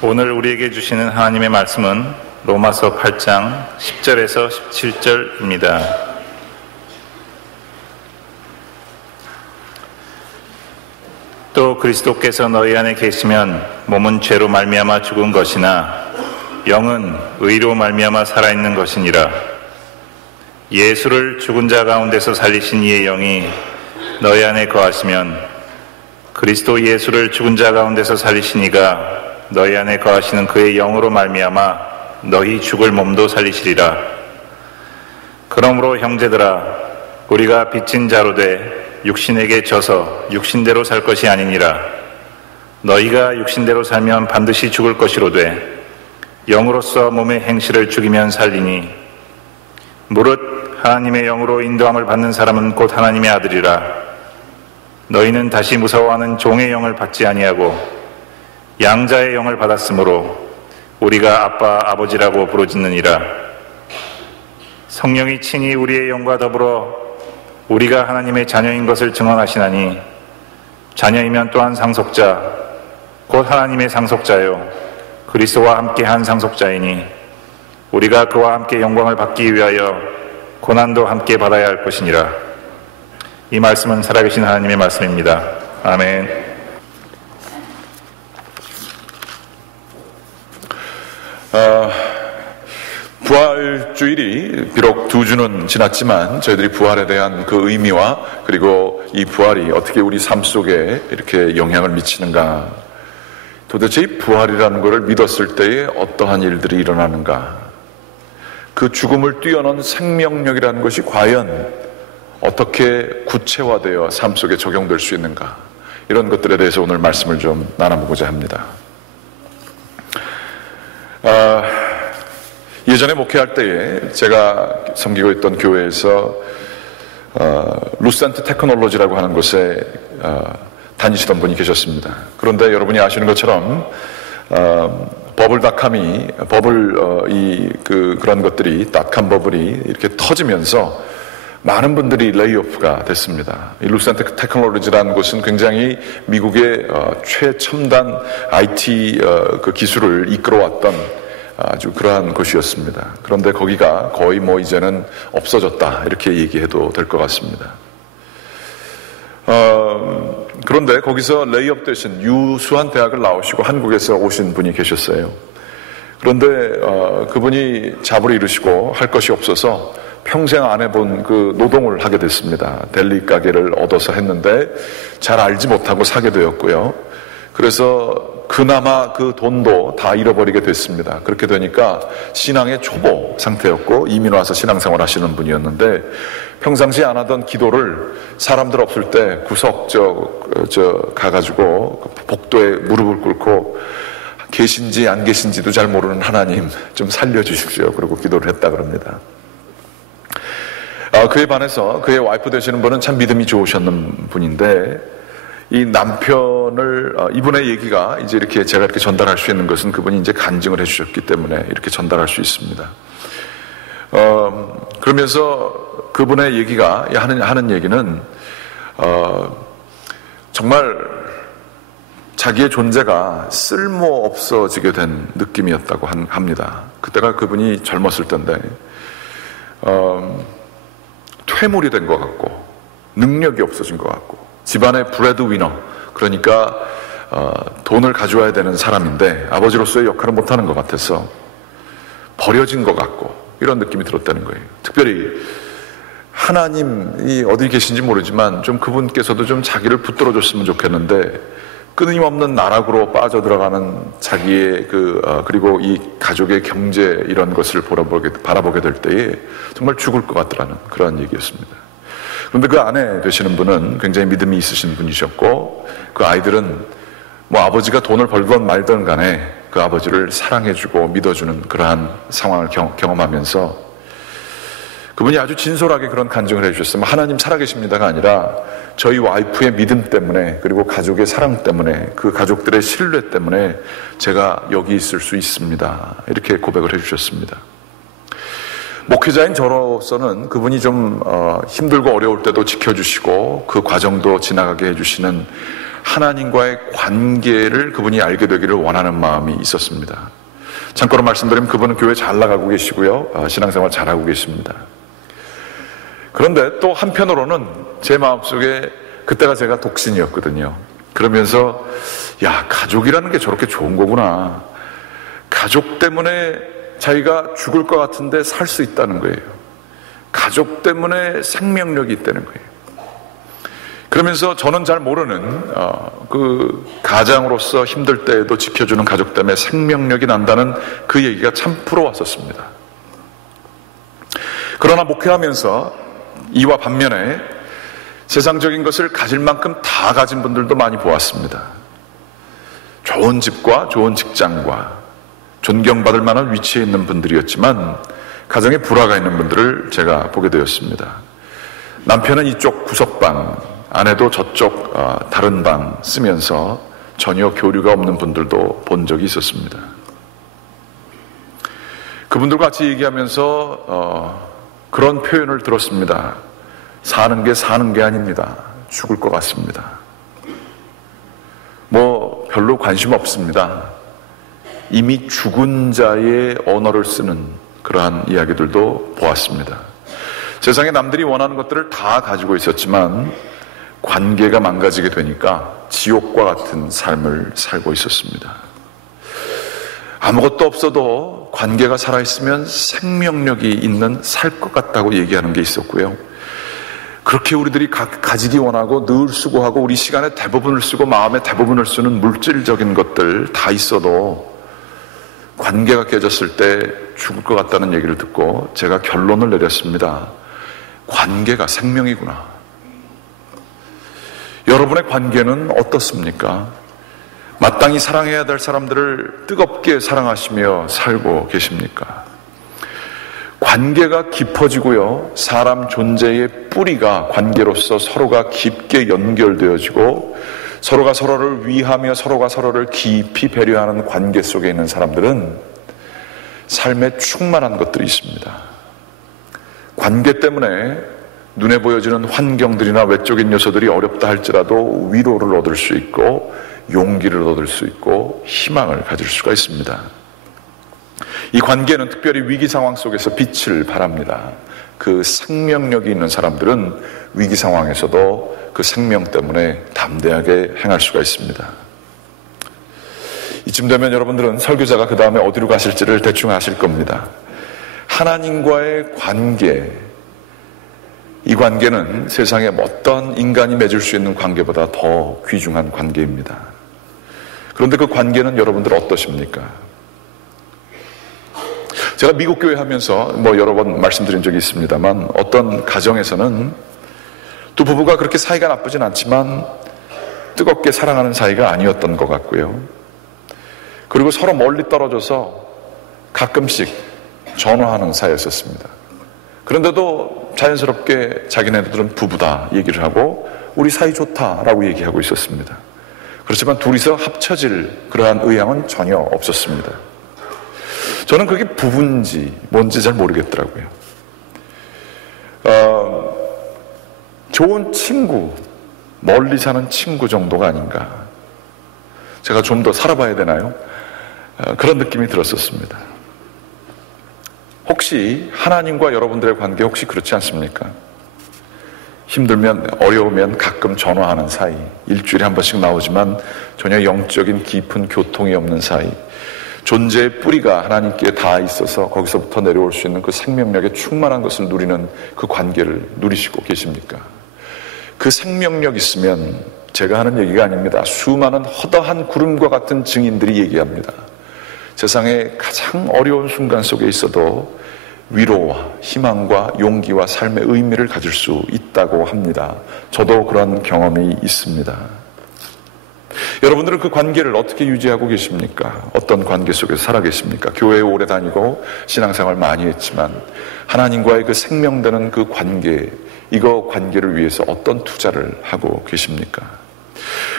오늘 우리에게 주시는 하나님의 말씀은 로마서 8장 10절에서 17절입니다. 또 그리스도께서 너희 안에 계시면 몸은 죄로 말미암아 죽은 것이나 영은 의로 말미암아 살아있는 것이니라. 예수를 죽은 자 가운데서 살리신 이의 영이 너희 안에 거하시면 그리스도 예수를 죽은 자 가운데서 살리신 이가 너희 안에 거하시는 그의 영으로 말미암아 너희 죽을 몸도 살리시리라. 그러므로 형제들아, 우리가 빚진 자로 돼 육신에게 져서 육신대로 살 것이 아니니라. 너희가 육신대로 살면 반드시 죽을 것이로되 영으로서 몸의 행실을 죽이면 살리니 무릇 하나님의 영으로 인도함을 받는 사람은 곧 하나님의 아들이라. 너희는 다시 무서워하는 종의 영을 받지 아니하고 양자의 영을 받았으므로 우리가 아빠 아버지라고 부르짖느니라. 성령이 친히 우리의 영과 더불어 우리가 하나님의 자녀인 것을 증언하시나니 자녀이면 또한 상속자 곧 하나님의 상속자요 그리스도와 함께 한 상속자이니 우리가 그와 함께 영광을 받기 위하여 고난도 함께 받아야 할 것이니라. 이 말씀은 살아계신 하나님의 말씀입니다. 아멘. 부활주일이 비록 2주는 지났지만 저희들이 부활에 대한 그 의미와 그리고 이 부활이 어떻게 우리 삶 속에 이렇게 영향을 미치는가, 도대체 이 부활이라는 것을 믿었을 때에 어떠한 일들이 일어나는가, 그 죽음을 뛰어넘은 생명력이라는 것이 과연 어떻게 구체화되어 삶 속에 적용될 수 있는가, 이런 것들에 대해서 오늘 말씀을 좀 나눠보고자 합니다. 예전에 목회할 때에 제가 섬기고 있던 교회에서 루센트 테크놀로지라고 하는 곳에 다니시던 분이 계셨습니다. 그런데 여러분이 아시는 것처럼 버블닷컴이 그런 것들이 닷컴 버블이 이렇게 터지면서 많은 분들이 레이오프가 됐습니다. 이 루센트 테크놀로지라는 곳은 굉장히 미국의 최첨단 IT 그 기술을 이끌어왔던 아주 그러한 곳이었습니다. 그런데 거기가 거의 이제는 없어졌다, 이렇게 얘기해도 될 것 같습니다. 그런데 거기서 레이업 되신 유수한 대학을 나오시고 한국에서 오신 분이 계셨어요. 그런데 그분이 잡을 이루시고 할 것이 없어서 평생 안 해본 그 노동을 하게 됐습니다. 델리 가게를 얻어서 했는데 잘 알지 못하고 사게 되었고요. 그래서 그나마 그 돈도 다 잃어버리게 됐습니다. 그렇게 되니까 신앙의 초보 상태였고 이민 와서 신앙생활 하시는 분이었는데 평상시에 안 하던 기도를 사람들 없을 때 구석 가가지고 복도에 무릎을 꿇고 계신지 안 계신지도 잘 모르는 하나님 좀 살려주십시오, 그러고 기도를 했다 그럽니다. 그에 반해서 그의 와이프 되시는 분은 참 믿음이 좋으셨는 분인데 이 남편을, 이분의 얘기가 이제 이렇게 제가 이렇게 전달할 수 있는 것은 그분이 이제 간증을 해주셨기 때문에 이렇게 전달할 수 있습니다. 그러면서 그분의 얘기가 하는 얘기는 정말 자기의 존재가 쓸모 없어지게 된 느낌이었다고 합니다. 그때가 그분이 젊었을 때인데 퇴물이 된 것 같고 능력이 없어진 것 같고 집안의 브레드 위너, 그러니까 돈을 가져와야 되는 사람인데 아버지로서의 역할을 못하는 것 같아서 버려진 것 같고 이런 느낌이 들었다는 거예요. 특별히 하나님이 어디 계신지 모르지만 좀 그분께서도 좀 자기를 붙들어 줬으면 좋겠는데 끊임없는 나락으로 빠져들어가는 자기의 그리고 이 가족의 경제 이런 것을 바라보게 될 때에 정말 죽을 것 같더라는 그런 얘기였습니다. 그런데 그 아내 되시는 분은 굉장히 믿음이 있으신 분이셨고 그 아이들은 아버지가 돈을 벌건 말든 간에 그 아버지를 사랑해주고 믿어주는 그러한 상황을 경험하면서 그분이 아주 진솔하게 그런 간증을 해주셨어요. 하나님 살아계십니다가 아니라 저희 와이프의 믿음 때문에 그리고 가족의 사랑 때문에 그 가족들의 신뢰 때문에 제가 여기 있을 수 있습니다, 이렇게 고백을 해주셨습니다. 목회자인 저로서는 그분이 좀 힘들고 어려울 때도 지켜주시고 그 과정도 지나가게 해주시는 하나님과의 관계를 그분이 알게 되기를 원하는 마음이 있었습니다. 참고로 말씀드리면 그분은 교회 잘 나가고 계시고요, 신앙생활 잘하고 계십니다. 그런데 또 한편으로는 제 마음속에 그때가 제가 독신이었거든요. 그러면서 야, 가족이라는 게 저렇게 좋은 거구나. 가족 때문에 자기가 죽을 것 같은데 살 수 있다는 거예요. 가족 때문에 생명력이 있다는 거예요. 그러면서 저는 잘 모르는 그 가장으로서 힘들 때에도 지켜주는 가족 때문에 생명력이 난다는 그 얘기가 참 부러웠었습니다. 그러나 목회하면서 이와 반면에 세상적인 것을 가질 만큼 다 가진 분들도 많이 보았습니다. 좋은 집과 좋은 직장과 존경받을 만한 위치에 있는 분들이었지만 가정에 불화가 있는 분들을 제가 보게 되었습니다. 남편은 이쪽 구석방, 아내도 저쪽 다른 방 쓰면서 전혀 교류가 없는 분들도 본 적이 있었습니다. 그분들과 같이 얘기하면서 그런 표현을 들었습니다. 사는 게 아닙니다. 죽을 것 같습니다. 뭐 별로 관심 없습니다. 이미 죽은 자의 언어를 쓰는 그러한 이야기들도 보았습니다. 세상에 남들이 원하는 것들을 다 가지고 있었지만 관계가 망가지게 되니까 지옥과 같은 삶을 살고 있었습니다. 아무것도 없어도 관계가 살아있으면 생명력이 있는 살 것 같다고 얘기하는 게 있었고요. 그렇게 우리들이 가지기 원하고 늘 수고하고 우리 시간의 대부분을 쓰고 마음의 대부분을 쓰는 물질적인 것들 다 있어도 관계가 깨졌을 때 죽을 것 같다는 얘기를 듣고 제가 결론을 내렸습니다. 관계가 생명이구나. 여러분의 관계는 어떻습니까? 마땅히 사랑해야 될 사람들을 뜨겁게 사랑하시며 살고 계십니까? 관계가 깊어지고요, 사람 존재의 뿌리가 관계로서 서로가 깊게 연결되어지고 서로가 서로를 위하며 서로가 서로를 깊이 배려하는 관계 속에 있는 사람들은 삶에 충만한 것들이 있습니다. 관계 때문에 눈에 보여지는 환경들이나 외적인 요소들이 어렵다 할지라도 위로를 얻을 수 있고 용기를 얻을 수 있고 희망을 가질 수가 있습니다. 이 관계는 특별히 위기 상황 속에서 빛을 발합니다. 그 생명력이 있는 사람들은 위기 상황에서도 그 생명 때문에 담대하게 행할 수가 있습니다. 이쯤 되면 여러분들은 설교자가 그 다음에 어디로 가실지를 대충 아실 겁니다. 하나님과의 관계, 이 관계는 세상에 어떤 인간이 맺을 수 있는 관계보다 더 귀중한 관계입니다. 그런데 그 관계는 여러분들 어떠십니까? 제가 미국 교회 하면서 여러 번 말씀드린 적이 있습니다만 어떤 가정에서는 두 부부가 그렇게 사이가 나쁘진 않지만 뜨겁게 사랑하는 사이가 아니었던 것 같고요. 그리고 서로 멀리 떨어져서 가끔씩 전화하는 사이였었습니다. 그런데도 자연스럽게 자기네들은 부부다 얘기를 하고 우리 사이 좋다라고 얘기하고 있었습니다. 그렇지만 둘이서 합쳐질 그러한 의향은 전혀 없었습니다. 저는 그게 부부인지 뭔지 잘 모르겠더라고요. 좋은 친구, 멀리 사는 친구 정도가 아닌가. 제가 좀 더 살아봐야 되나요? 그런 느낌이 들었었습니다. 혹시 하나님과 여러분들의 관계 혹시 그렇지 않습니까? 힘들면 어려우면 가끔 전화하는 사이, 일주일에 한 번씩 나오지만 전혀 영적인 깊은 교통이 없는 사이, 존재의 뿌리가 하나님께 다 있어서 거기서부터 내려올 수 있는 그 생명력에 충만한 것을 누리는 그 관계를 누리시고 계십니까? 그 생명력 있으면 제가 하는 얘기가 아닙니다. 수많은 허다한 구름과 같은 증인들이 얘기합니다. 세상에 가장 어려운 순간 속에 있어도 위로와 희망과 용기와 삶의 의미를 가질 수 있다고 합니다. 저도 그런 경험이 있습니다. 여러분들은 그 관계를 어떻게 유지하고 계십니까? 어떤 관계 속에서 살아 계십니까? 교회에 오래 다니고 신앙생활 많이 했지만 하나님과의 그 생명되는 그 관계, 이거 관계를 위해서 어떤 투자를 하고 계십니까?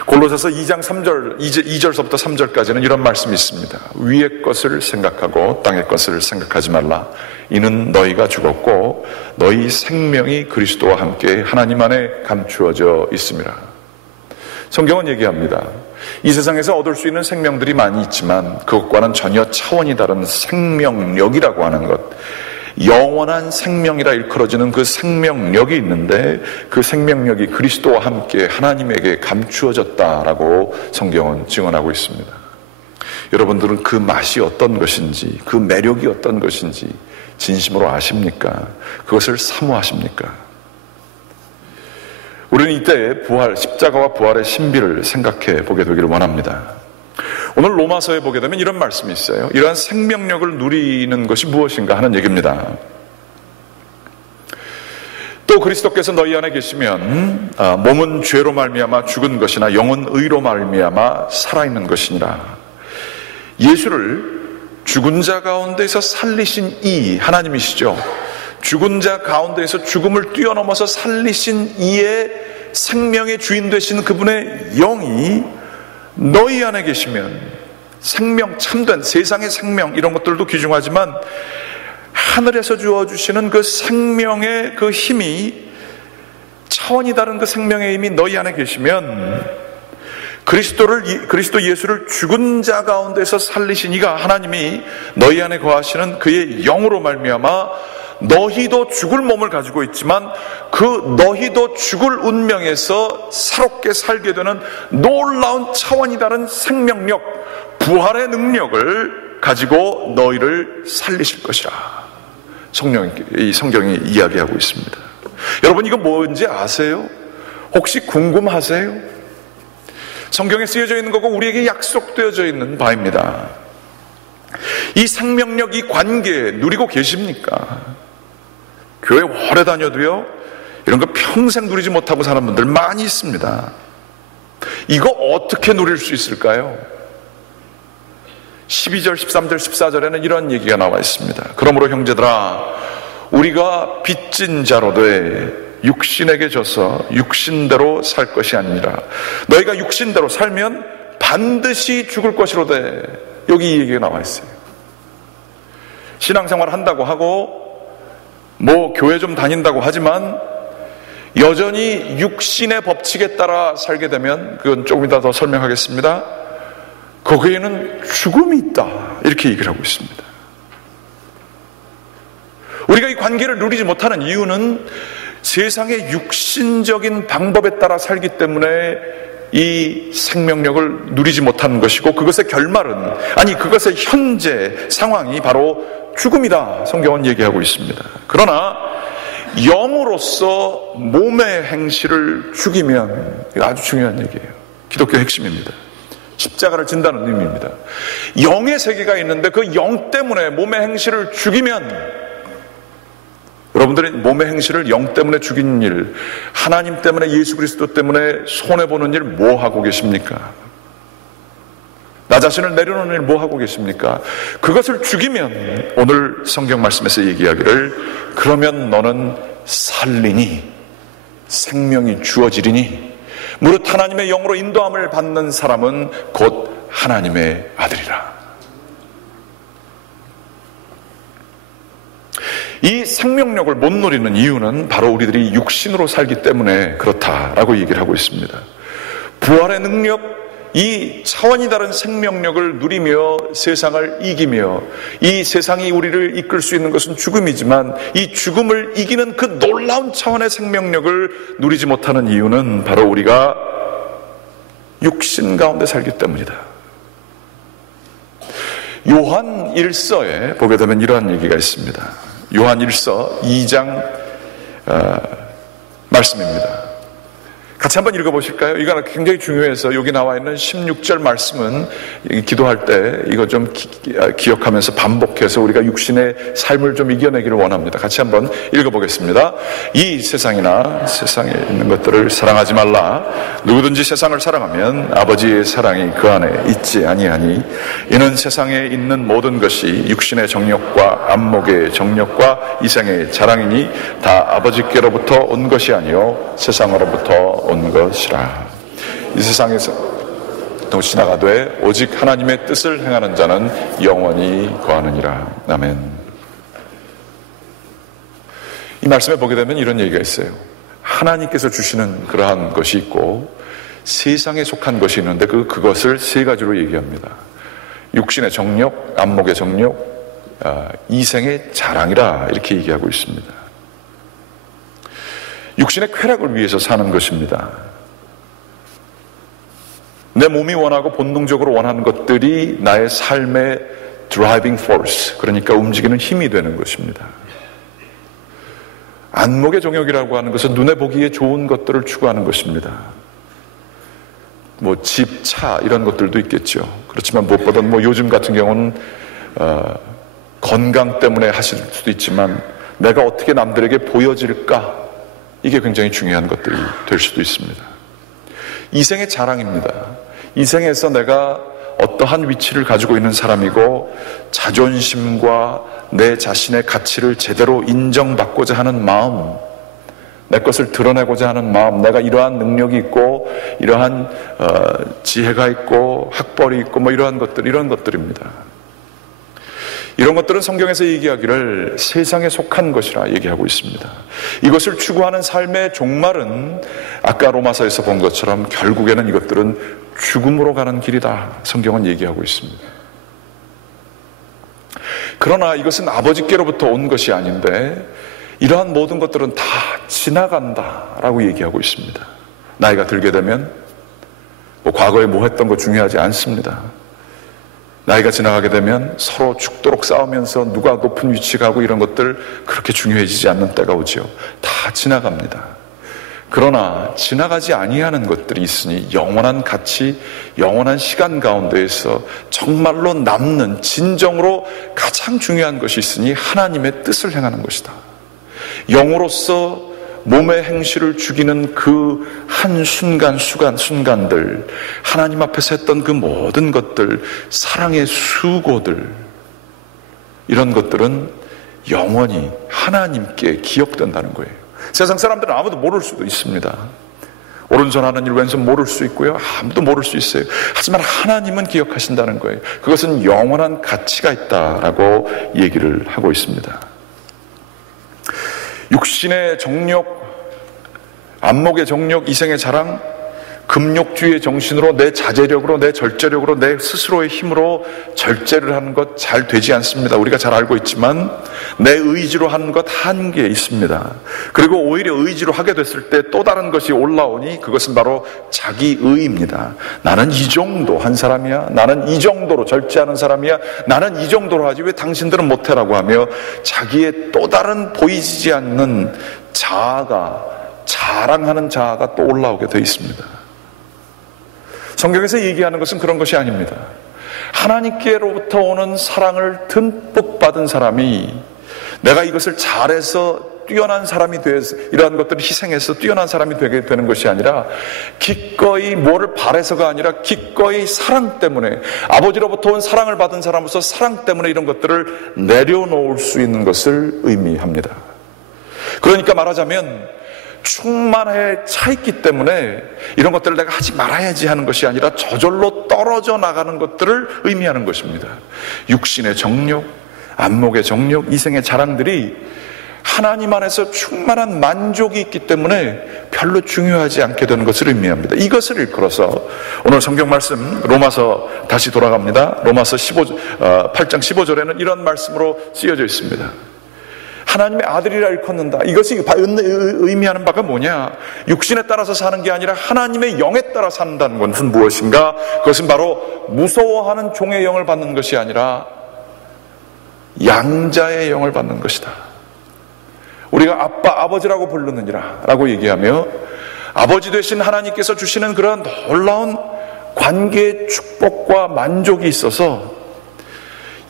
골로새서 2장 2절서부터 3절까지는 이런 말씀이 있습니다. 위의 것을 생각하고 땅의 것을 생각하지 말라. 이는 너희가 죽었고 너희 생명이 그리스도와 함께 하나님 안에 감추어져 있음이라. 성경은 얘기합니다. 이 세상에서 얻을 수 있는 생명들이 많이 있지만 그것과는 전혀 차원이 다른 생명력이라고 하는 것, 영원한 생명이라 일컬어지는 그 생명력이 있는데 그 생명력이 그리스도와 함께 하나님에게 감추어졌다라고 성경은 증언하고 있습니다. 여러분들은 그 맛이 어떤 것인지, 그 매력이 어떤 것인지 진심으로 아십니까? 그것을 사모하십니까? 우리는 이때의 부활, 십자가와 부활의 신비를 생각해 보게 되기를 원합니다. 오늘 로마서에 보게 되면 이런 말씀이 있어요. 이러한 생명력을 누리는 것이 무엇인가 하는 얘기입니다. 또 그리스도께서 너희 안에 계시면 몸은 죄로 말미암아 죽은 것이나 영은 의로 말미암아 살아있는 것이니라. 예수를 죽은 자 가운데서 살리신 이 하나님이시죠. 죽은 자 가운데에서 죽음을 뛰어넘어서 살리신 이의 생명의 주인 되신 그분의 영이 너희 안에 계시면 생명, 참된 세상의 생명 이런 것들도 귀중하지만 하늘에서 주어주시는 그 생명의 그 힘이, 차원이 다른 그 생명의 힘이 너희 안에 계시면 그리스도 예수를 죽은 자 가운데서 살리신 이가 하나님이 너희 안에 거하시는 그의 영으로 말미암아 너희도 죽을 몸을 가지고 있지만 그 너희도 죽을 운명에서 새롭게 살게 되는 놀라운 차원이 다른 생명력, 부활의 능력을 가지고 너희를 살리실 것이라. 이 성경이 이야기하고 있습니다. 여러분, 이거 뭔지 아세요? 혹시 궁금하세요? 성경에 쓰여져 있는 거고 우리에게 약속되어져 있는 바입니다. 이 생명력, 이 관계 누리고 계십니까? 교회 오래 다녀도요, 이런 거 평생 누리지 못하고 사는 분들 많이 있습니다. 이거 어떻게 누릴 수 있을까요? 12절, 13절, 14절에는 이런 얘기가 나와 있습니다. 그러므로 형제들아, 우리가 빚진 자로 돼 육신에게 져서 육신대로 살 것이 아니라 너희가 육신대로 살면 반드시 죽을 것이로되. 여기 이 얘기가 나와 있어요. 신앙생활 한다고 하고 교회 좀 다닌다고 하지만 여전히 육신의 법칙에 따라 살게 되면, 그건 조금 이따 더 설명하겠습니다, 거기에는 죽음이 있다, 이렇게 얘기를 하고 있습니다. 우리가 이 관계를 누리지 못하는 이유는 세상의 육신적인 방법에 따라 살기 때문에 이 생명력을 누리지 못하는 것이고, 그것의 결말은, 아니 그것의 현재 상황이 바로 죽음이다, 성경은 얘기하고 있습니다. 그러나 영으로서 몸의 행실을 죽이면, 이거 아주 중요한 얘기예요. 기독교 핵심입니다. 십자가를 진다는 의미입니다. 영의 세계가 있는데 그 영 때문에 몸의 행실을 죽이면, 여러분들이 몸의 행실을 영 때문에 죽인 일, 하나님 때문에, 예수 그리스도 때문에 손해보는 일 뭐 하고 계십니까? 나 자신을 내려놓는 일 뭐 하고 계십니까? 그것을 죽이면, 오늘 성경 말씀에서 얘기하기를 그러면 너는 살리니, 생명이 주어지리니, 무릇 하나님의 영으로 인도함을 받는 사람은 곧 하나님의 아들이라. 이 생명력을 못 누리는 이유는 바로 우리들이 육신으로 살기 때문에 그렇다라고 얘기를 하고 있습니다. 부활의 능력, 이 차원이 다른 생명력을 누리며 세상을 이기며, 이 세상이 우리를 이끌 수 있는 것은 죽음이지만 이 죽음을 이기는 그 놀라운 차원의 생명력을 누리지 못하는 이유는 바로 우리가 육신 가운데 살기 때문이다. 요한 1서에 보게 되면 이러한 얘기가 있습니다. 요한 1서 2장 말씀입니다. 같이 한번 읽어보실까요? 이거 굉장히 중요해서 여기 나와 있는 16절 말씀은 기도할 때 이거 좀 기억하면서 반복해서 우리가 육신의 삶을 좀 이겨내기를 원합니다. 같이 한번 읽어보겠습니다. 이 세상이나 세상에 있는 것들을 사랑하지 말라. 누구든지 세상을 사랑하면 아버지의 사랑이 그 안에 있지 아니하니, 이는 세상에 있는 모든 것이 육신의 정욕과 안목의 정욕과 이생의 자랑이니 다 아버지께로부터 온 것이 아니요 세상으로부터 온 것이라. 이 세상에서 또 지나가되 오직 하나님의 뜻을 행하는 자는 영원히 거하느니라. 아멘. 이 말씀에 보게 되면 이런 얘기가 있어요. 하나님께서 주시는 그러한 것이 있고 세상에 속한 것이 있는데 그것을 세 가지로 얘기합니다. 육신의 정욕, 안목의 정욕, 이생의 자랑이라 이렇게 얘기하고 있습니다. 육신의 쾌락을 위해서 사는 것입니다. 내 몸이 원하고 본능적으로 원하는 것들이 나의 삶의 driving force, 그러니까 움직이는 힘이 되는 것입니다. 안목의 정욕이라고 하는 것은 눈에 보기에 좋은 것들을 추구하는 것입니다. 집, 차 이런 것들도 있겠죠. 그렇지만 무엇보다 요즘 같은 경우는 건강 때문에 하실 수도 있지만 내가 어떻게 남들에게 보여질까, 이게 굉장히 중요한 것들이 될 수도 있습니다. 이생의 자랑입니다. 이생에서 내가 어떠한 위치를 가지고 있는 사람이고 자존심과 내 자신의 가치를 제대로 인정받고자 하는 마음, 내 것을 드러내고자 하는 마음, 내가 이러한 능력이 있고 이러한 지혜가 있고 학벌이 있고 이런 것들입니다. 이런 것들은 성경에서 얘기하기를 세상에 속한 것이라 얘기하고 있습니다. 이것을 추구하는 삶의 종말은 아까 로마서에서 본 것처럼 결국에는 이것들은 죽음으로 가는 길이다, 성경은 얘기하고 있습니다. 그러나 이것은 아버지께로부터 온 것이 아닌데 이러한 모든 것들은 다 지나간다라고 얘기하고 있습니다. 나이가 들게 되면 과거에 뭐 했던 거 중요하지 않습니다. 나이가 지나가게 되면 서로 죽도록 싸우면서 누가 높은 위치 가고 이런 것들 그렇게 중요해지지 않는 때가 오죠. 다 지나갑니다. 그러나 지나가지 아니하는 것들이 있으니 영원한 가치, 영원한 시간 가운데에서 정말로 남는 진정으로 가장 중요한 것이 있으니 하나님의 뜻을 행하는 것이다. 영으로서 몸의 행실을 죽이는 그 한 순간들, 하나님 앞에서 했던 그 모든 것들, 사랑의 수고들, 이런 것들은 영원히 하나님께 기억된다는 거예요. 세상 사람들은 아무도 모를 수도 있습니다. 오른손 하는 일 왼손 모를 수 있고요, 아무도 모를 수 있어요. 하지만 하나님은 기억하신다는 거예요. 그것은 영원한 가치가 있다라고 얘기를 하고 있습니다. 육신의 정욕, 안목의 정욕, 이생의 자랑, 금욕주의 정신으로 내 자제력으로, 내 절제력으로, 내 스스로의 힘으로 절제를 하는 것 잘 되지 않습니다. 우리가 잘 알고 있지만 내 의지로 하는 것 한계 있습니다. 그리고 오히려 의지로 하게 됐을 때 또 다른 것이 올라오니 그것은 바로 자기의입니다. 나는 이 정도 한 사람이야, 나는 이 정도로 절제하는 사람이야, 나는 이 정도로 하지 왜 당신들은 못해라고 하며 자기의 또 다른 보이지 않는 자아가, 자랑하는 자아가 또 올라오게 되어 있습니다. 성경에서 얘기하는 것은 그런 것이 아닙니다. 하나님께로부터 오는 사랑을 듬뿍 받은 사람이 내가 이것을 잘해서 뛰어난 사람이 돼서 이러한 것들을 희생해서 뛰어난 사람이 되게 되는 것이 아니라 기꺼이 뭐를 바래서가 아니라 기꺼이 사랑 때문에, 아버지로부터 온 사랑을 받은 사람으로서 사랑 때문에 이런 것들을 내려놓을 수 있는 것을 의미합니다. 그러니까 말하자면 충만해 차 있기 때문에 이런 것들을 내가 하지 말아야지 하는 것이 아니라 저절로 떨어져 나가는 것들을 의미하는 것입니다. 육신의 정욕, 안목의 정욕, 이생의 자랑들이 하나님 안에서 충만한 만족이 있기 때문에 별로 중요하지 않게 되는 것을 의미합니다. 이것을 일컬어서 오늘 성경 말씀 로마서 다시 돌아갑니다. 로마서 8장 15절에는 이런 말씀으로 쓰여져 있습니다. 하나님의 아들이라 일컫는다. 이것이 의미하는 바가 뭐냐? 육신에 따라서 사는 게 아니라 하나님의 영에 따라 산다는 것은 무엇인가? 그것은 바로 무서워하는 종의 영을 받는 것이 아니라 양자의 영을 받는 것이다. 우리가 아빠, 아버지라고 부르느니라 라고 얘기하며 아버지 되신 하나님께서 주시는 그런 놀라운 관계의 축복과 만족이 있어서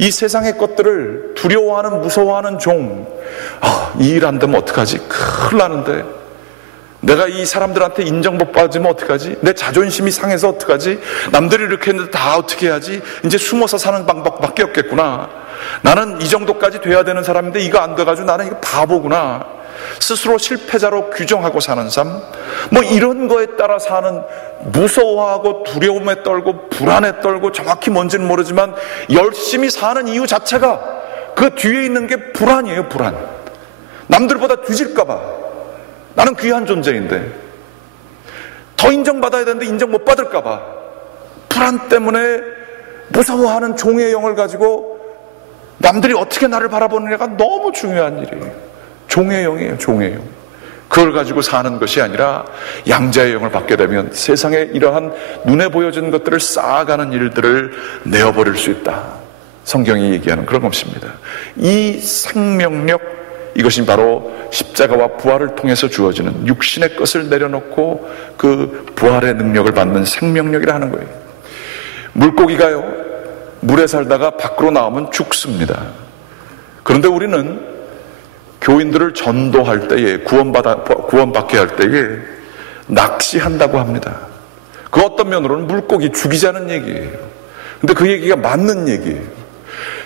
이 세상의 것들을 두려워하는, 무서워하는 종, 이 일 안 되면 어떡하지? 큰일 나는데 내가 이 사람들한테 인정 못 받으면 어떡하지? 내 자존심이 상해서 어떡하지? 남들이 이렇게 했는데 다 어떻게 해야지? 이제 숨어서 사는 방법밖에 없겠구나. 나는 이 정도까지 돼야 되는 사람인데 이거 안 돼가지고 나는 이거 바보구나. 스스로 실패자로 규정하고 사는 삶, 이런 거에 따라 사는, 무서워하고 두려움에 떨고 불안에 떨고 정확히 뭔지는 모르지만 열심히 사는 이유 자체가 그 뒤에 있는 게 불안이에요. 불안. 남들보다 뒤질까 봐. 나는 귀한 존재인데 더 인정받아야 되는데 인정 못 받을까봐 불안 때문에 무서워하는 종의 영을 가지고 남들이 어떻게 나를 바라보느냐가 너무 중요한 일이에요. 종의 영이에요. 종의 영. 그걸 가지고 사는 것이 아니라 양자의 영을 받게 되면 세상에 이러한 눈에 보여지는 것들을 쌓아가는 일들을 내어버릴 수 있다. 성경이 얘기하는 그런 것입니다. 이 생명력, 이것이 바로 십자가와 부활을 통해서 주어지는 육신의 것을 내려놓고 그 부활의 능력을 받는 생명력이라 하는 거예요. 물고기가요, 물에 살다가 밖으로 나오면 죽습니다. 그런데 우리는 교인들을 전도할 때에, 구원받게 할 때에 낚시한다고 합니다. 그 어떤 면으로는 물고기 죽이자는 얘기예요. 근데 그 얘기가 맞는 얘기예요.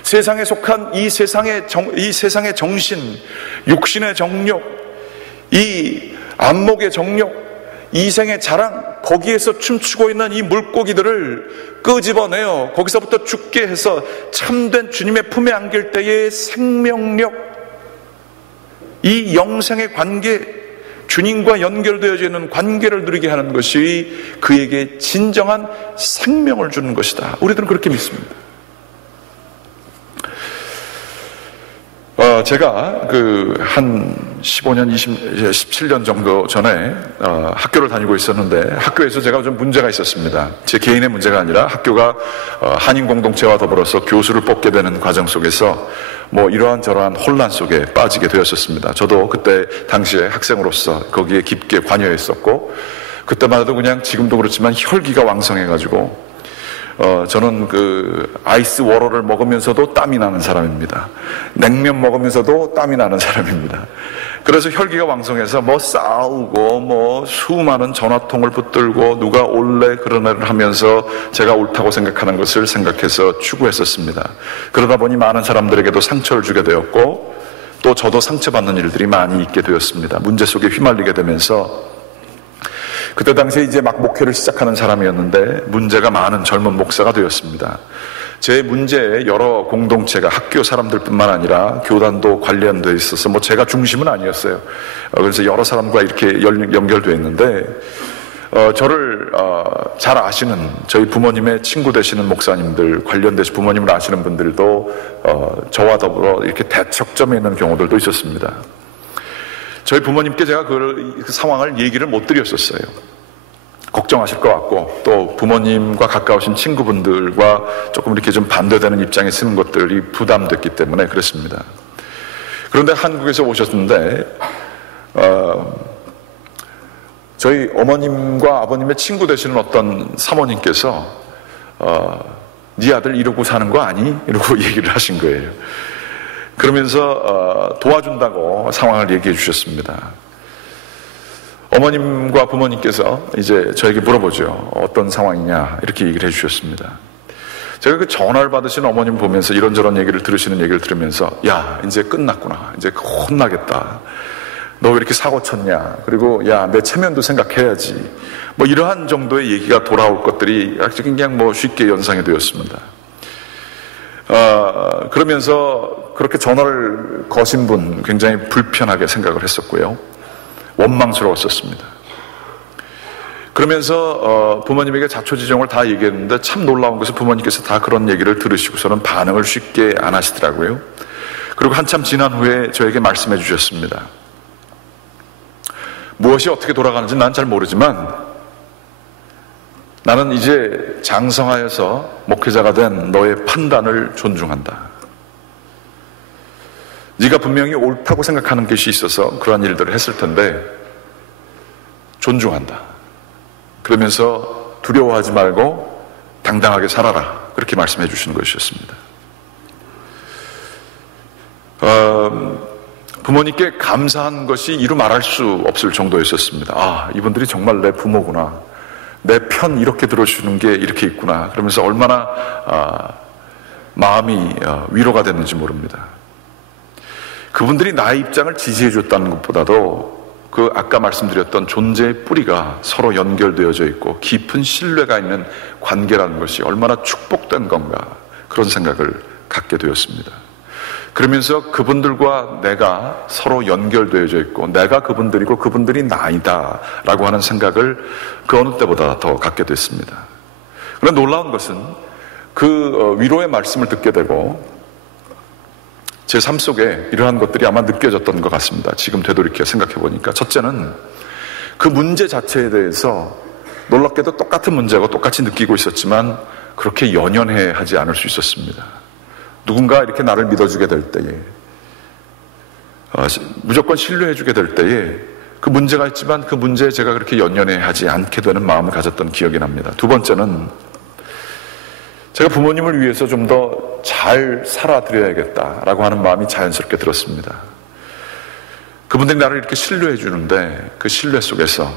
세상에 속한 이 세상의 정신, 육신의 정욕, 이 안목의 정욕, 이생의 자랑, 거기에서 춤추고 있는 이 물고기들을 끄집어내어 거기서부터 죽게 해서 참된 주님의 품에 안길 때의 생명력, 이 영생의 관계, 주님과 연결되어져 있는 관계를 누리게 하는 것이 그에게 진정한 생명을 주는 것이다. 우리들은 그렇게 믿습니다. 제가 한 15년, 17년 정도 전에 학교를 다니고 있었는데 학교에서 제가 좀 문제가 있었습니다. 제 개인의 문제가 아니라 학교가 한인 공동체와 더불어서 교수를 뽑게 되는 과정 속에서 뭐 이러한 저러한 혼란 속에 빠지게 되었었습니다. 저도 그때 당시에 학생으로서 거기에 깊게 관여했었고 그때만 해도 그냥 지금도 그렇지만 혈기가 왕성해가지고 저는 그 아이스 워터를 먹으면서도 땀이 나는 사람입니다. 냉면 먹으면서도 땀이 나는 사람입니다. 그래서 혈기가 왕성해서 뭐 싸우고 뭐 수많은 전화통을 붙들고 누가 올래 그런 애를 하면서 제가 옳다고 생각하는 것을 생각해서 추구했었습니다. 그러다 보니 많은 사람들에게도 상처를 주게 되었고 또 저도 상처받는 일들이 많이 있게 되었습니다. 문제 속에 휘말리게 되면서 그때 당시에 이제 막 목회를 시작하는 사람이었는데 문제가 많은 젊은 목사가 되었습니다. 제 문제에 여러 공동체가 학교 사람들뿐만 아니라 교단도 관련되어 있어서 뭐 제가 중심은 아니었어요. 그래서 여러 사람과 이렇게 연결되어 있는데 저를 잘 아시는 저희 부모님의 친구 되시는 목사님들, 관련되신 부모님을 아시는 분들도 저와 더불어 이렇게 대척점에 있는 경우들도 있었습니다. 저희 부모님께 제가 그 상황을 얘기를 못 드렸었어요. 걱정하실 것 같고 또 부모님과 가까우신 친구분들과 조금 이렇게 좀 반대되는 입장에 쓰는 것들이 부담됐기 때문에 그랬습니다. 그런데 한국에서 오셨는데 저희 어머님과 아버님의 친구 되시는 어떤 사모님께서 네 아들 이러고 사는 거 아니? 이러고 얘기를 하신 거예요. 그러면서 도와준다고 상황을 얘기해 주셨습니다. 어머님과 부모님께서 이제 저에게 물어보죠. 어떤 상황이냐 이렇게 얘기를 해 주셨습니다. 제가 그 전화를 받으신 어머님 보면서 이런저런 얘기를 들으시는 얘기를 들으면서 야 이제 끝났구나, 이제 혼나겠다, 너 왜 이렇게 사고 쳤냐, 그리고 야 내 체면도 생각해야지, 뭐 이러한 정도의 얘기가 돌아올 것들이 아주 그냥 뭐 쉽게 연상이 되었습니다. 그러면서 그렇게 전화를 거신 분 굉장히 불편하게 생각을 했었고요. 원망스러웠었습니다. 그러면서 부모님에게 자초지종을 다 얘기했는데 참 놀라운 것은 부모님께서 다 그런 얘기를 들으시고서는 반응을 쉽게 안 하시더라고요. 그리고 한참 지난 후에 저에게 말씀해 주셨습니다. 무엇이 어떻게 돌아가는지 난 잘 모르지만 나는 이제 장성하여서 목회자가 된 너의 판단을 존중한다. 네가 분명히 옳다고 생각하는 것이 있어서 그러한 일들을 했을 텐데 존중한다. 그러면서 두려워하지 말고 당당하게 살아라. 그렇게 말씀해 주시는 것이었습니다. 부모님께 감사한 것이 이루 말할 수 없을 정도였었습니다. 아, 이분들이 정말 내 부모구나. 내 편 이렇게 들어주는 게 이렇게 있구나. 그러면서 얼마나 마음이 위로가 됐는지 모릅니다. 그분들이 나의 입장을 지지해 줬다는 것보다도 그 아까 말씀드렸던 존재의 뿌리가 서로 연결되어져 있고 깊은 신뢰가 있는 관계라는 것이 얼마나 축복된 건가, 그런 생각을 갖게 되었습니다. 그러면서 그분들과 내가 서로 연결되어져 있고 내가 그분들이고 그분들이 나이다 라고 하는 생각을 그 어느 때보다 더 갖게 됐습니다. 그런데 놀라운 것은 그 위로의 말씀을 듣게 되고 제 삶 속에 이러한 것들이 아마 느껴졌던 것 같습니다. 지금 되돌이켜 생각해 보니까 첫째는 그 문제 자체에 대해서 놀랍게도 똑같은 문제고 똑같이 느끼고 있었지만 그렇게 연연해 하지 않을 수 있었습니다. 누군가 이렇게 나를 믿어주게 될 때에 무조건 신뢰해주게 될 때에 그 문제가 있지만 그 문제에 제가 그렇게 연연해 하지 않게 되는 마음을 가졌던 기억이 납니다. 두 번째는 제가 부모님을 위해서 좀 더 잘 살아드려야겠다라고 하는 마음이 자연스럽게 들었습니다. 그분들이 나를 이렇게 신뢰해 주는데 그 신뢰 속에서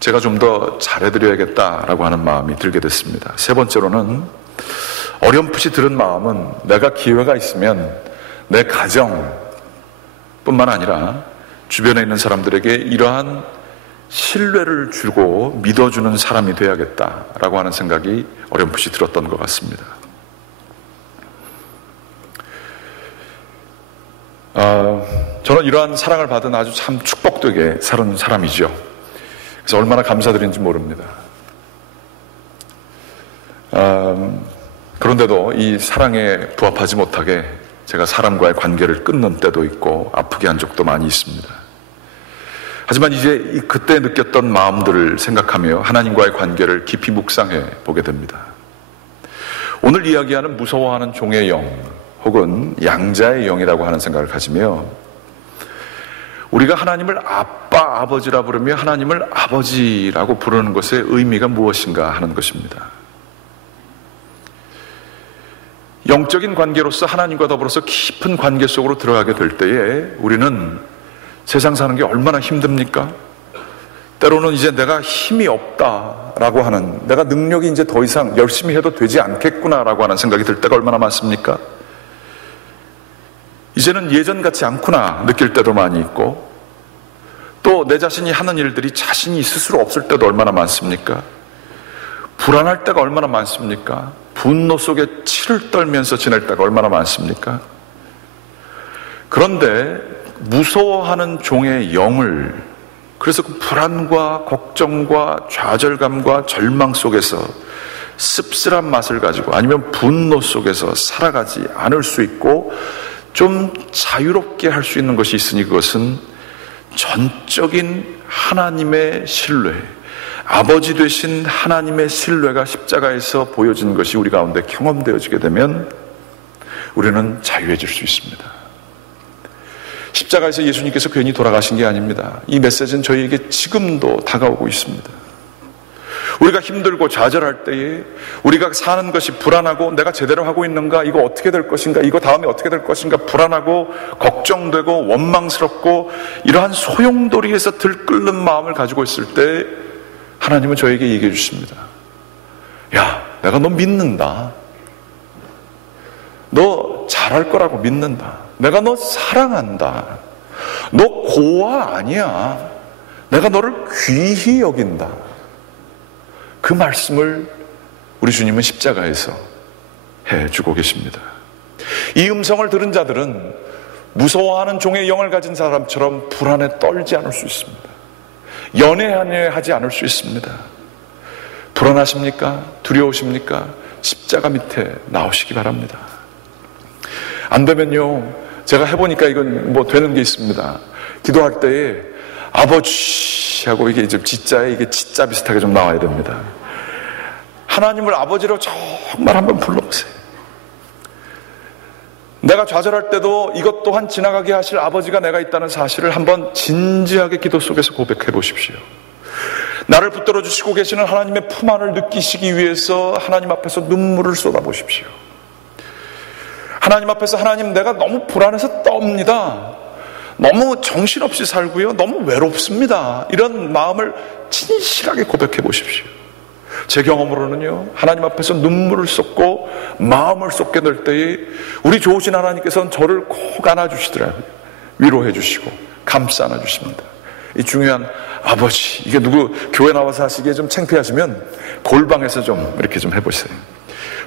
제가 좀 더 잘해드려야겠다라고 하는 마음이 들게 됐습니다. 세 번째로는 어렴풋이 들은 마음은 내가 기회가 있으면 내 가정뿐만 아니라 주변에 있는 사람들에게 이러한 신뢰를 주고 믿어주는 사람이 되어야겠다라고 하는 생각이 어렴풋이 들었던 것 같습니다. 저는 이러한 사랑을 받은 아주 참 축복되게 사는 사람이죠. 그래서 얼마나 감사드린지 모릅니다. 그런데도 이 사랑에 부합하지 못하게 제가 사람과의 관계를 끊는 때도 있고 아프게 한 적도 많이 있습니다. 하지만 이제 그때 느꼈던 마음들을 생각하며 하나님과의 관계를 깊이 묵상해 보게 됩니다. 오늘 이야기하는 무서워하는 종의 영 혹은 양자의 영이라고 하는 생각을 가지며 우리가 하나님을 아빠, 아버지라 부르며 하나님을 아버지라고 부르는 것의 의미가 무엇인가 하는 것입니다. 영적인 관계로서 하나님과 더불어서 깊은 관계 속으로 들어가게 될 때에 우리는 세상 사는 게 얼마나 힘듭니까? 때로는 이제 내가 힘이 없다라고 하는, 내가 능력이 이제 더 이상 열심히 해도 되지 않겠구나라고 하는 생각이 들 때가 얼마나 많습니까? 이제는 예전 같지 않구나 느낄 때도 많이 있고 또 내 자신이 하는 일들이 자신이 스스로 없을 때도 얼마나 많습니까? 불안할 때가 얼마나 많습니까? 분노 속에 치를 떨면서 지낼 때가 얼마나 많습니까? 그런데 무서워하는 종의 영을, 그래서 그 불안과 걱정과 좌절감과 절망 속에서 씁쓸한 맛을 가지고 아니면 분노 속에서 살아가지 않을 수 있고 좀 자유롭게 할 수 있는 것이 있으니 그것은 전적인 하나님의 신뢰, 아버지 되신 하나님의 신뢰가 십자가에서 보여진 것이 우리 가운데 경험되어지게 되면 우리는 자유해질 수 있습니다. 십자가에서 예수님께서 괜히 돌아가신 게 아닙니다. 이 메시지는 저희에게 지금도 다가오고 있습니다. 우리가 힘들고 좌절할 때에 우리가 사는 것이 불안하고 내가 제대로 하고 있는가, 이거 어떻게 될 것인가, 이거 다음에 어떻게 될 것인가 불안하고 걱정되고 원망스럽고 이러한 소용돌이에서 들끓는 마음을 가지고 있을 때 하나님은 저에게 얘기해 주십니다. 야, 내가 너 믿는다. 너 잘할 거라고 믿는다. 내가 너 사랑한다. 너 고아 아니야. 내가 너를 귀히 여긴다. 그 말씀을 우리 주님은 십자가에서 해주고 계십니다. 이 음성을 들은 자들은 무서워하는 종의 영을 가진 사람처럼 불안에 떨지 않을 수 있습니다. 연애하지 않을 수 있습니다. 불안하십니까? 두려우십니까? 십자가 밑에 나오시기 바랍니다. 안 되면요, 제가 해보니까 이건 뭐 되는 게 있습니다. 기도할 때에 아버지 하고 이게 좀 지자에 이게 지자 비슷하게 좀 나와야 됩니다. 하나님을 아버지로 정말 한번 불러보세요. 내가 좌절할 때도 이것 또한 지나가게 하실 아버지가 내가 있다는 사실을 한번 진지하게 기도 속에서 고백해 보십시오. 나를 붙들어 주시고 계시는 하나님의 품 안을 느끼시기 위해서 하나님 앞에서 눈물을 쏟아보십시오. 하나님 앞에서 하나님, 내가 너무 불안해서 떱니다. 너무 정신없이 살고요, 너무 외롭습니다. 이런 마음을 진실하게 고백해 보십시오. 제 경험으로는요, 하나님 앞에서 눈물을 쏟고 마음을 쏟게 될 때에 우리 좋으신 하나님께서는 저를 꼭 안아주시더라고요. 위로해 주시고 감싸 안아주십니다. 이 중요한 아버지, 이게 누구 교회 나와서 하시기에 좀 창피하시면 골방에서 좀 이렇게 좀 해보세요.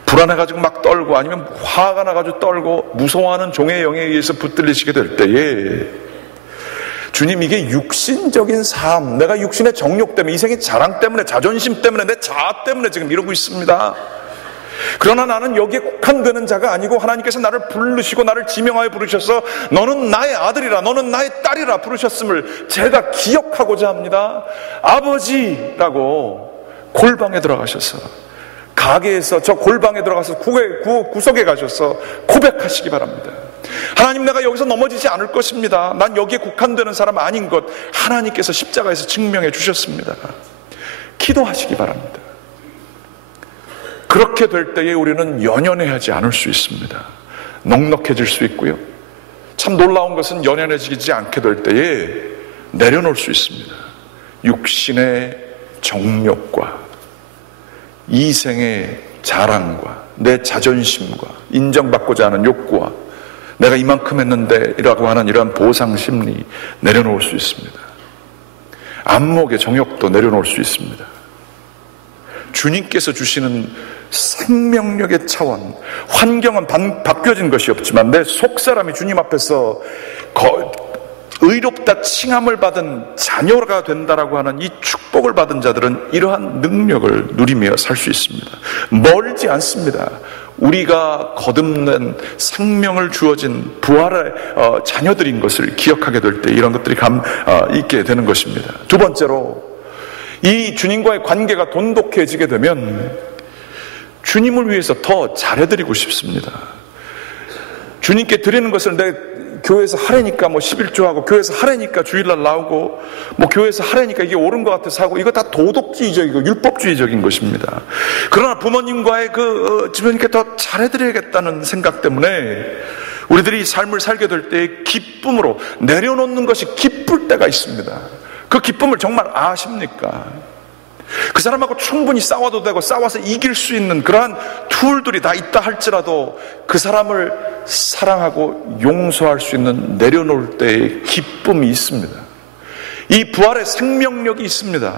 불안해가지고 막 떨고 아니면 화가 나가지고 떨고 무서워하는 종의 영에 의해서 붙들리시게 될 때에 주님, 이게 육신적인 삶, 내가 육신의 정욕 때문에, 이생의 자랑 때문에, 자존심 때문에, 내 자아 때문에 지금 이러고 있습니다. 그러나 나는 여기에 국한되는 자가 아니고 하나님께서 나를 부르시고 나를 지명하여 부르셔서 너는 나의 아들이라, 너는 나의 딸이라 부르셨음을 제가 기억하고자 합니다. 아버지라고 골방에 들어가셔서, 가게에서 저 골방에 들어가서 구석에 가셔서 고백하시기 바랍니다. 하나님, 내가 여기서 넘어지지 않을 것입니다. 난 여기에 국한되는 사람 아닌 것 하나님께서 십자가에서 증명해 주셨습니다. 기도하시기 바랍니다. 그렇게 될 때에 우리는 연연해하지 않을 수 있습니다. 넉넉해질 수 있고요. 참 놀라운 것은 연연해지지 않게 될 때에 내려놓을 수 있습니다. 육신의 정욕과 이생의 자랑과 내 자존심과 인정받고자 하는 욕구와 내가 이만큼 했는데 이라고 하는 이러한 보상심리 내려놓을 수 있습니다. 안목의 정욕도 내려놓을 수 있습니다. 주님께서 주시는 생명력의 차원, 환경은 바뀌어진 것이 없지만 내 속사람이 주님 앞에서 의롭다 칭함을 받은 자녀가 된다라고 하는 이 축복을 받은 자들은 이러한 능력을 누리며 살 수 있습니다. 멀지 않습니다. 우리가 거듭낸 생명을 주어진 부활의 자녀들인 것을 기억하게 될 때 이런 것들이 있게 되는 것입니다. 두 번째로, 이 주님과의 관계가 돈독해지게 되면 주님을 위해서 더 잘해드리고 싶습니다. 주님께 드리는 것을 내 교회에서 하라니까 11조하고 교회에서 하라니까 주일날 나오고 교회에서 하라니까 이게 옳은 것 같아서 하고, 이거 다 도덕주의적이고 율법주의적인 것입니다. 그러나 부모님과의 주님께 더 잘해드려야겠다는 생각 때문에 우리들이 삶을 살게 될 때 기쁨으로 내려놓는 것이 기쁠 때가 있습니다. 그 기쁨을 정말 아십니까? 그 사람하고 충분히 싸워도 되고 싸워서 이길 수 있는 그러한 툴들이 다 있다 할지라도 그 사람을 사랑하고 용서할 수 있는 내려놓을 때의 기쁨이 있습니다. 이 부활의 생명력이 있습니다.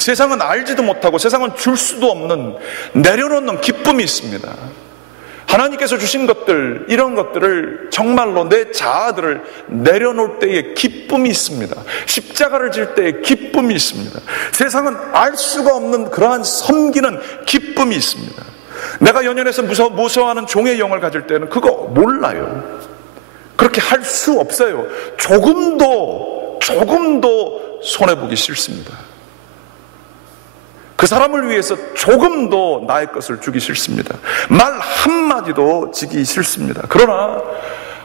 세상은 알지도 못하고 세상은 줄 수도 없는 내려놓는 기쁨이 있습니다. 하나님께서 주신 것들, 이런 것들을 정말로 내 자아들을 내려놓을 때에 기쁨이 있습니다. 십자가를 질 때에 기쁨이 있습니다. 세상은 알 수가 없는 그러한 섬기는 기쁨이 있습니다. 내가 연연해서 무서워하는 종의 영을 가질 때는 그거 몰라요. 그렇게 할 수 없어요. 조금도 손해보기 싫습니다. 그 사람을 위해서 조금도 나의 것을 주기 싫습니다. 말 한마디도 지기 싫습니다. 그러나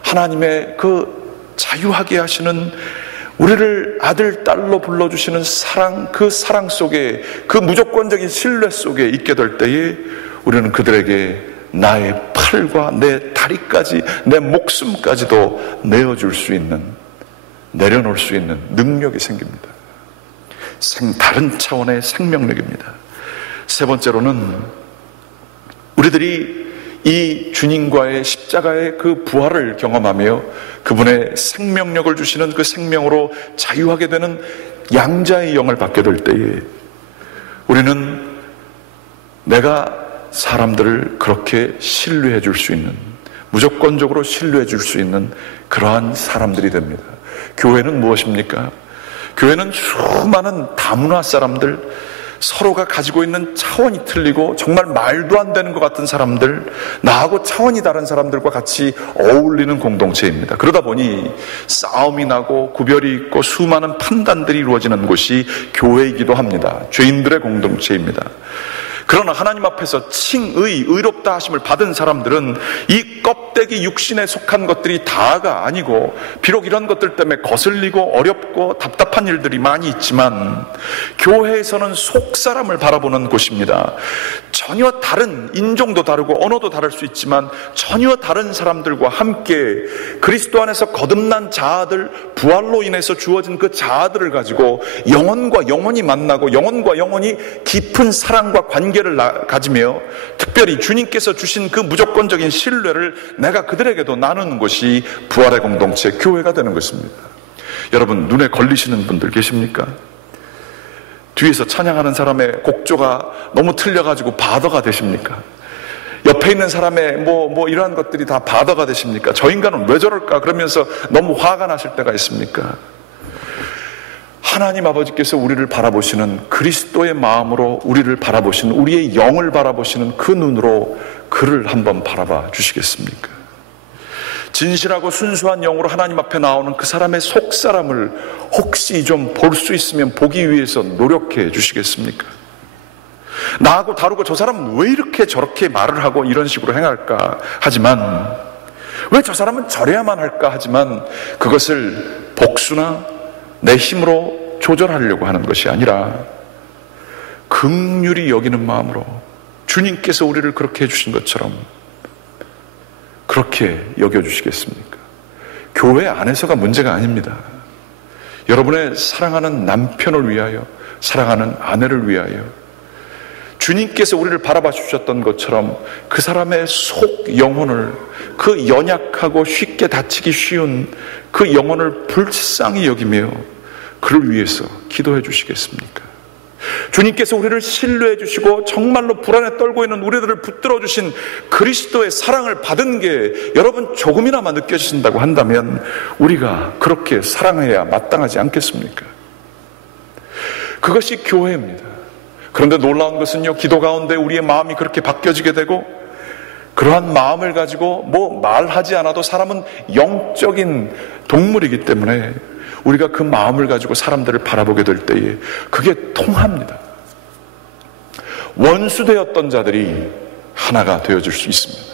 하나님의 그 자유하게 하시는, 우리를 아들, 딸로 불러주시는 사랑, 그 사랑 속에, 그 무조건적인 신뢰 속에 있게 될 때에 우리는 그들에게 나의 팔과 내 다리까지, 내 목숨까지도 내어줄 수 있는, 내려놓을 수 있는 능력이 생깁니다. 다른 차원의 생명력입니다. 세 번째로는 우리들이 이 주님과의 십자가의 그 부활을 경험하며 그분의 생명력을 주시는 그 생명으로 자유하게 되는 양자의 영을 받게 될 때에 우리는 내가 사람들을 그렇게 신뢰해 줄 수 있는, 무조건적으로 신뢰해 줄 수 있는 그러한 사람들이 됩니다. 교회는 무엇입니까? 교회는 수많은 다문화 사람들, 서로가 가지고 있는 차원이 틀리고 정말 말도 안 되는 것 같은 사람들, 나하고 차원이 다른 사람들과 같이 어울리는 공동체입니다. 그러다 보니 싸움이 나고 구별이 있고 수많은 판단들이 이루어지는 곳이 교회이기도 합니다. 죄인들의 공동체입니다. 그러나 하나님 앞에서 의롭다 하심을 받은 사람들은 이 껍데기 육신에 속한 것들이 다가 아니고, 비록 이런 것들 때문에 거슬리고 어렵고 답답한 일들이 많이 있지만 교회에서는 속사람을 바라보는 곳입니다. 전혀 다른, 인종도 다르고 언어도 다를 수 있지만 전혀 다른 사람들과 함께 그리스도 안에서 거듭난 자아들, 부활로 인해서 주어진 그 자아들을 가지고 영혼과 영혼이 만나고 영혼과 영혼이 깊은 사랑과 관계를 가지며 특별히 주님께서 주신 그 무조건적인 신뢰를 내가 그들에게도 나누는 것이 부활의 공동체, 교회가 되는 것입니다. 여러분, 눈에 걸리시는 분들 계십니까? 뒤에서 찬양하는 사람의 곡조가 너무 틀려가지고 바더가 되십니까? 옆에 있는 사람의 이러한 것들이 다 바다가 되십니까? 저 인간은 왜 저럴까? 그러면서 너무 화가 나실 때가 있습니까? 하나님 아버지께서 우리를 바라보시는 그리스도의 마음으로 우리를 바라보시는, 우리의 영을 바라보시는 그 눈으로 그를 한번 바라봐 주시겠습니까? 진실하고 순수한 영으로 하나님 앞에 나오는 그 사람의 속사람을 혹시 좀 볼 수 있으면 보기 위해서 노력해 주시겠습니까? 나하고 다르고 저 사람은 왜 이렇게 저렇게 말을 하고 이런 식으로 행할까 하지만, 왜 저 사람은 저래야만 할까 하지만, 그것을 복수나 내 힘으로 조절하려고 하는 것이 아니라 긍휼히 여기는 마음으로 주님께서 우리를 그렇게 해주신 것처럼 그렇게 여겨주시겠습니까? 교회 안에서가 문제가 아닙니다. 여러분의 사랑하는 남편을 위하여, 사랑하는 아내를 위하여 주님께서 우리를 바라봐 주셨던 것처럼 그 사람의 속 영혼을, 그 연약하고 쉽게 다치기 쉬운 그 영혼을 불쌍히 여기며 그를 위해서 기도해 주시겠습니까? 주님께서 우리를 신뢰해 주시고 정말로 불안에 떨고 있는 우리들을 붙들어 주신 그리스도의 사랑을 받은 게 여러분 조금이나마 느껴지신다고 한다면 우리가 그렇게 사랑해야 마땅하지 않겠습니까? 그것이 교회입니다. 그런데 놀라운 것은요, 기도 가운데 우리의 마음이 그렇게 바뀌어지게 되고, 그러한 마음을 가지고 말하지 않아도 사람은 영적인 동물이기 때문에 우리가 그 마음을 가지고 사람들을 바라보게 될 때에 그게 통합니다. 원수되었던 자들이 하나가 되어줄 수 있습니다.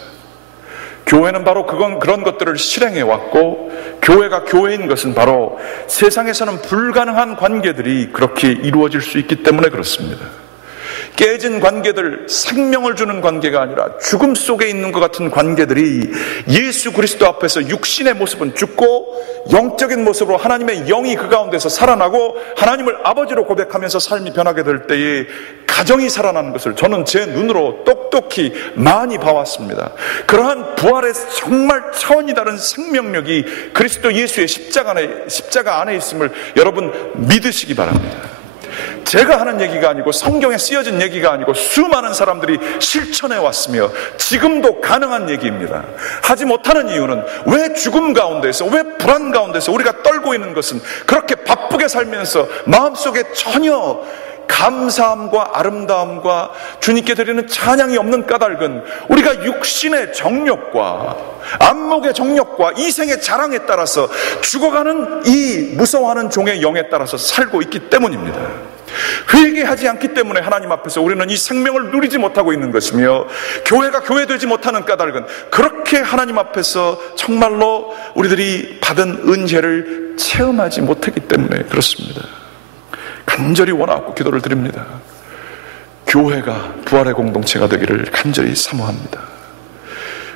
교회는 바로 그런 것들을 실행해 왔고, 교회가 교회인 것은 바로 세상에서는 불가능한 관계들이 그렇게 이루어질 수 있기 때문에 그렇습니다. 깨진 관계들, 생명을 주는 관계가 아니라 죽음 속에 있는 것 같은 관계들이 예수 그리스도 앞에서 육신의 모습은 죽고 영적인 모습으로 하나님의 영이 그 가운데서 살아나고 하나님을 아버지로 고백하면서 삶이 변하게 될 때에 가정이 살아나는 것을 저는 제 눈으로 똑똑히 많이 봐왔습니다. 그러한 부활의 정말 차원이 다른 생명력이 그리스도 예수의 십자가 안에 있음을 여러분 믿으시기 바랍니다. 제가 하는 얘기가 아니고 성경에 쓰여진 얘기가 아니고 수많은 사람들이 실천해 왔으며 지금도 가능한 얘기입니다. 하지 못하는 이유는 왜 죽음 가운데서, 왜 불안 가운데서 우리가 떨고 있는 것은 그렇게 바쁘게 살면서 마음속에 전혀 감사함과 아름다움과 주님께 드리는 찬양이 없는 까닭은 우리가 육신의 정욕과 안목의 정욕과 이생의 자랑에 따라서 죽어가는 이 무서워하는 종의 영에 따라서 살고 있기 때문입니다. 회개하지 않기 때문에 하나님 앞에서 우리는 이 생명을 누리지 못하고 있는 것이며, 교회가 교회되지 못하는 까닭은 그렇게 하나님 앞에서 정말로 우리들이 받은 은혜를 체험하지 못했기 때문에 그렇습니다. 간절히 원하고 기도를 드립니다. 교회가 부활의 공동체가 되기를 간절히 사모합니다.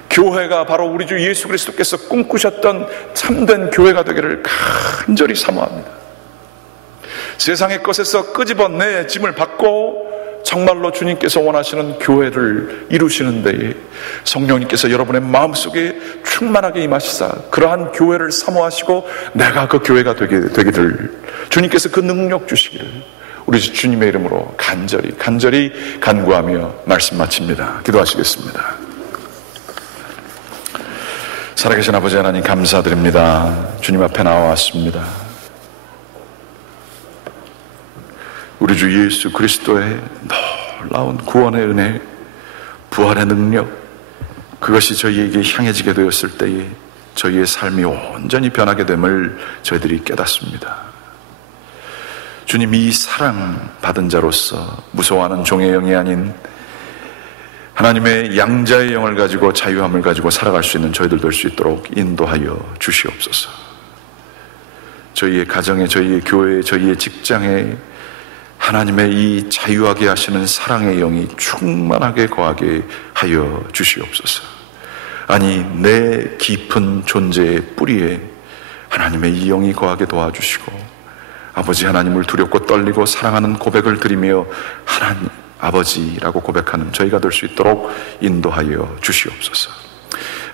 교회가 바로 우리 주 예수 그리스도께서 꿈꾸셨던 참된 교회가 되기를 간절히 사모합니다. 세상의 것에서 끄집어내 짐을 받고 정말로 주님께서 원하시는 교회를 이루시는 데에 성령님께서 여러분의 마음속에 충만하게 임하시사 그러한 교회를 사모하시고 내가 그 교회가 되기를 주님께서 그 능력 주시기를 우리 주님의 이름으로 간절히 간구하며 말씀 마칩니다. 기도하시겠습니다. 살아계신 아버지 하나님 감사드립니다. 주님 앞에 나와왔습니다. 우리 주 예수 그리스도의 놀라운 구원의 은혜, 부활의 능력, 그것이 저희에게 향해지게 되었을 때에 저희의 삶이 온전히 변하게 됨을 저희들이 깨닫습니다. 주님, 이 사랑 받은 자로서 무서워하는 종의 영이 아닌 하나님의 양자의 영을 가지고 자유함을 가지고 살아갈 수 있는 저희들 될 수 있도록 인도하여 주시옵소서. 저희의 가정에, 저희의 교회에, 저희의 직장에 하나님의 이 자유하게 하시는 사랑의 영이 충만하게 거하게 하여 주시옵소서. 아니, 내 깊은 존재의 뿌리에 하나님의 이 영이 거하게 도와주시고 아버지 하나님을 두렵고 떨리고 사랑하는 고백을 드리며 하나님 아버지라고 고백하는 저희가 될 수 있도록 인도하여 주시옵소서.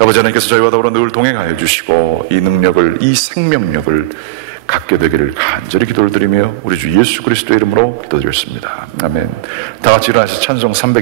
아버지 하나님께서 저희와 더불어 늘 동행하여 주시고 이 능력을, 이 생명력을 갖게 되기를 간절히 기도를 드리며 우리 주 예수 그리스도의 이름으로 기도드렸습니다. 아멘. 다 같이 일어나서 찬송 300